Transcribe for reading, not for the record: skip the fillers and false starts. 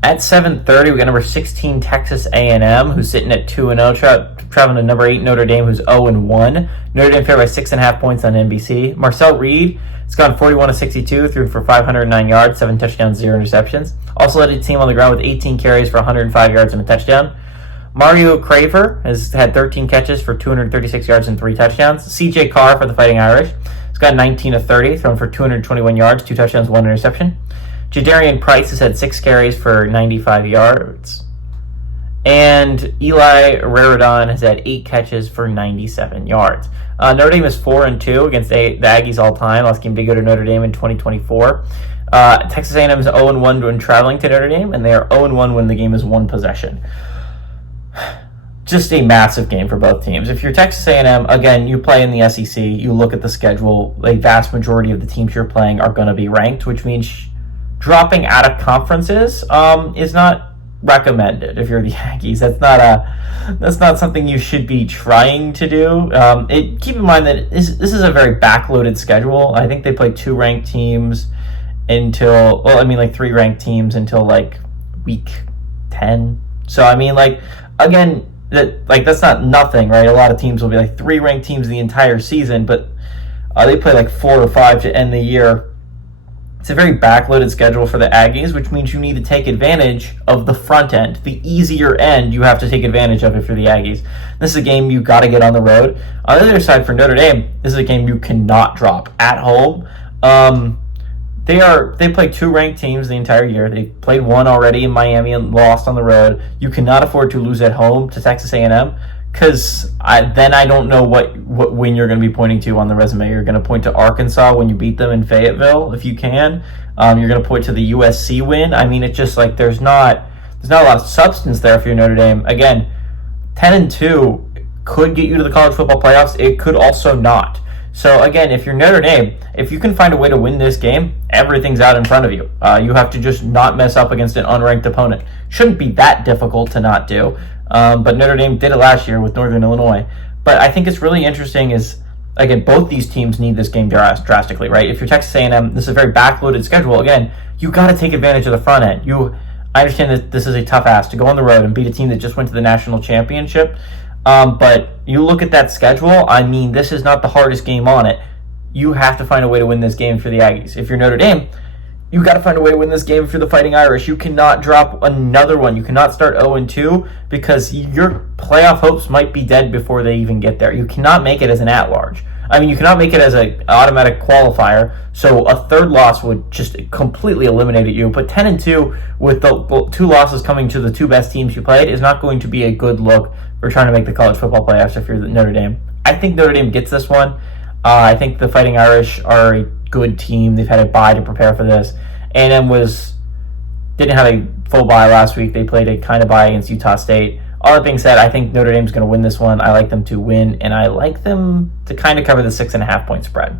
At 7:30, we got number 16 Texas A&M, who's sitting at 2-0, traveling to number 8 Notre Dame, who's 0-1. Notre Dame favored by 6.5 points on NBC. Marcel Reed has gone 41-62, threw for 509 yards, 7 touchdowns, 0 interceptions. Also led his team on the ground with 18 carries for 105 yards and a touchdown. Mario Craver has had 13 catches for 236 yards and 3 touchdowns. CJ Carr for the Fighting Irish has got 19-30, thrown for 221 yards, 2 touchdowns, 1 interception. Jadarian Price has had 6 carries for 95 yards. And Eli Raridon has had 8 catches for 97 yards. Notre Dame is 4-2 against the Aggies all time. Last game did go to Notre Dame in 2024. Texas A&M is 0-1 when traveling to Notre Dame, and they are 0-1 when the game is 1 possession. Just a massive game for both teams. If you're Texas A&M, again, you play in the SEC, you look at the schedule, a vast majority of the teams you're playing are going to be ranked, which means dropping out of conferences is not recommended if you're the Aggies. That's not something you should be trying to do. Keep in mind that this is a very backloaded schedule. I think they play 2 ranked teams until, 3 ranked teams until like week 10. So again, that's not nothing, right? A lot of teams will be like 3 ranked teams the entire season, but they play like 4 or 5 to end the year. It's a very backloaded schedule for the Aggies, which means you need to take advantage of the front end. The easier end you have to take advantage of if you're the Aggies. This is a game you got to get on the road. On the other side, for Notre Dame, this is a game you cannot drop at home. They play 2 ranked teams the entire year. They played 1 already in Miami and lost on the road. You cannot afford to lose at home to Texas A&M, because I don't know what win you're going to be pointing to on the resume. You're going to point to Arkansas when you beat them in Fayetteville, if you can. You're going to point to the USC win. It's just like there's not a lot of substance there if you're Notre Dame. Again, 10-2 could get you to the college football playoffs. It could also not. So again, if you're Notre Dame, if you can find a way to win this game, everything's out in front of you. You have to just not mess up against an unranked opponent. Shouldn't be that difficult to not do. But Notre Dame did it last year with Northern Illinois. But I think it's really interesting is, again, both these teams need this game drastically, right? If you're Texas A&M, this is a very backloaded schedule. Again, you got to take advantage of the front end. I understand that this is a tough ask to go on the road and beat a team that just went to the national championship. But you look at that schedule, this is not the hardest game on it. You have to find a way to win this game for the Aggies. If you're Notre Dame, you got to find a way to win this game for the Fighting Irish. You cannot drop another one. You cannot start 0-2 because your playoff hopes might be dead before they even get there. You cannot make it as an at-large. You cannot make it as an automatic qualifier, so a third loss would just completely eliminate you. But 10-2 with the 2 losses coming to the 2 best teams you played is not going to be a good look for trying to make the college football playoffs if you're Notre Dame. I think Notre Dame gets this one. I think the Fighting Irish are a good team. They've had a bye to prepare for this. A&M didn't have a full bye last week. They played a kind of bye against Utah State. All that being said, I think Notre Dame's going to win this one. I like them to win, and I like them to kind of cover the 6.5 point spread.